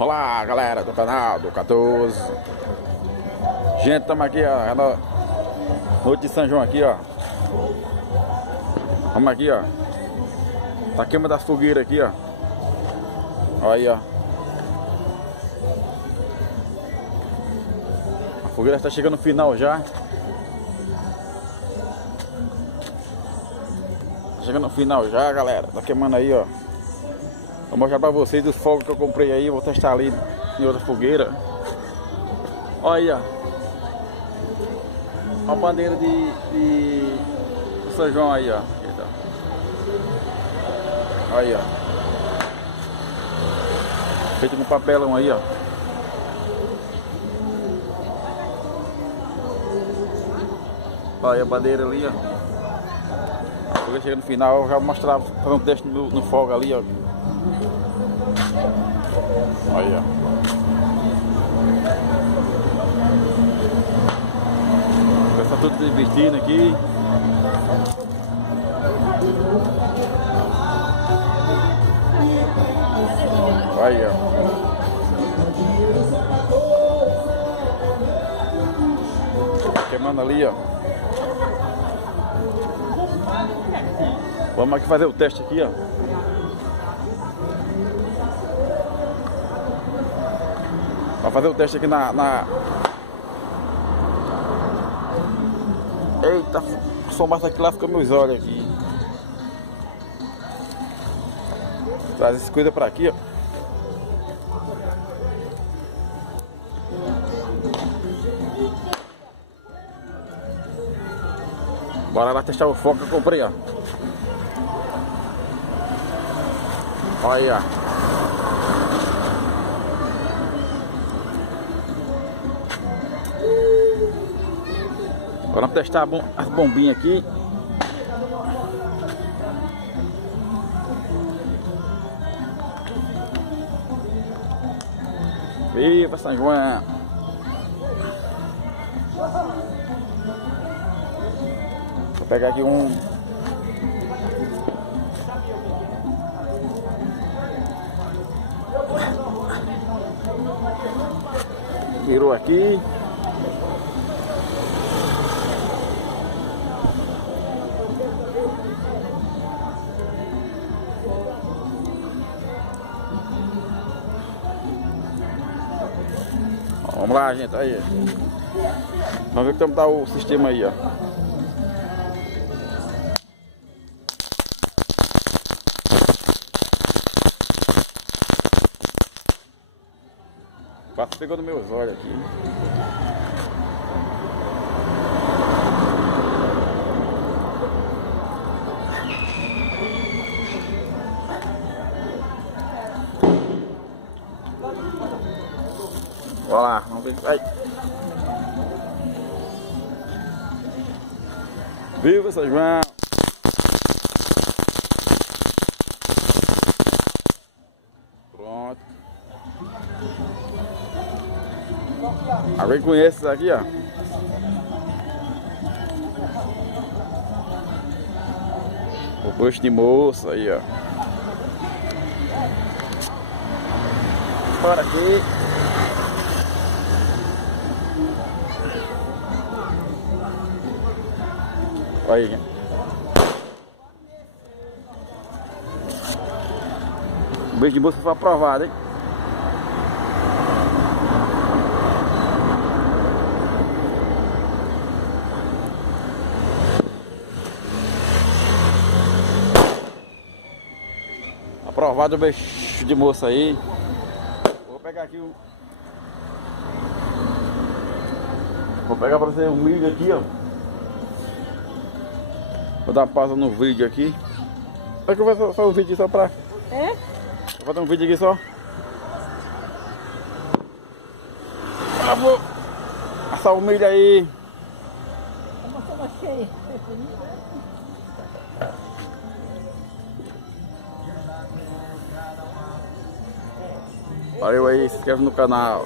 Olá, galera do canal do 14. Gente, estamos aqui, ó, é na noite de São João aqui, ó. Vamos aqui, ó. Tá a queima das fogueiras aqui, ó. Olha aí, ó. A fogueira está chegando no final já. Tá chegando no final já, galera. Tá queimando aí, ó. Vou mostrar pra vocês os fogos que eu comprei aí. Vou testar ali em outra fogueira. Olha aí, ó. Uma bandeira de São João aí, ó. Olha aí, ó. Feito com papelão aí, ó. Olha aí a bandeira ali, ó. A fogueira chega no final, eu já vou mostrar, fazer um teste no fogo ali, ó. Aí, ó. Está tudo investindo aqui. Aí, ó. Queimando ali, ó. Vamos aqui fazer o teste aqui, ó. Vou fazer o teste aqui na... Eita, a fumaça aqui lá ficou meus olhos aqui. Traz essa coisa pra aqui, ó. Bora lá testar o fogo que eu comprei, ó. Olha aí, ó. Agora vamos testar as bombinhas aqui. Viva São João! Vou pegar aqui um. Virou aqui. Vamos lá, gente, aí. Vamos ver como tá o sistema aí, ó. Quase pegou nos meus olhos aqui. Olha lá, vamos ver. Ai. Viva São João! Pronto. Alguém conhece isso aqui, ó? O bucho de moça aí, ó. Bora aqui. Olha aí. O beijo de moça foi aprovado, hein? Aprovado o beijo de moça aí. Vou pegar aqui o... Vou pegar pra você um milho aqui, ó. Vou dar uma pausa no vídeo aqui. Só que eu vou fazer um vídeo só pra... É? Vou fazer um vídeo aqui só. Ah, vou assar o milho aí. Valeu aí, se inscreve no canal.